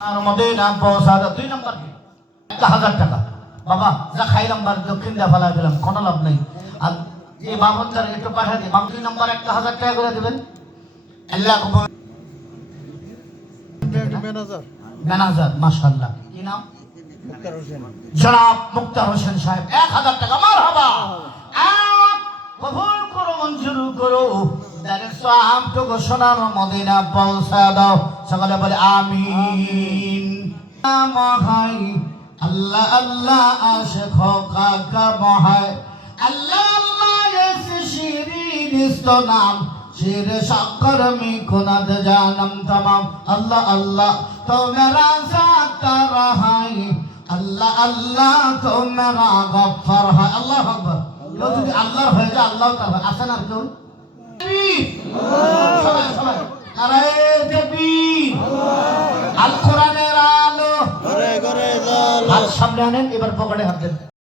আর Medina পৌঁছাতে 2 নম্বর 1000 টাকা বাবা যা খাইলাম বার দক্ষিণ দিয়ে ফেলা দিলাম কোনো লাভ নেই। আর এই বাবনদার একটু পাঠা দিই 2 নম্বর 1000 টাকা করে দিবেন। আল্লাহ ম্যানেজার মাশাআল্লাহ কি নাম জনাব মুক্তার হোসেন সাহেব 1000 টাকা মারহাবা। কবুল করো মঞ্জুর করো দারে সাহাব তো ঘোষণার মদিনা পৌঁছা দাও সকলে বলে আমিন। মহাই আল্লাহ আল্লাহ আশিক কাকা মহাই আল্লাহ আল্লাহ এসে শিরিন ইস্তনাম শির শক্কর মি কুনাদ জানম तमाम अल्लाह अल्लाह तो मेरा ज़ात रहाई अल्लाह अल्लाह तो मेरा गफ्फार है। अल्लाह अकबर लो যদি আল্লাহর হয়ে যায় আল্লাহ তাআলা আছেন আর কেউ সবাই সবাই আরে তাকবীর আল কোরআনের আলো ঘরে ঘরে আল সামনে আনেন এবার পকেটে হাত দেন।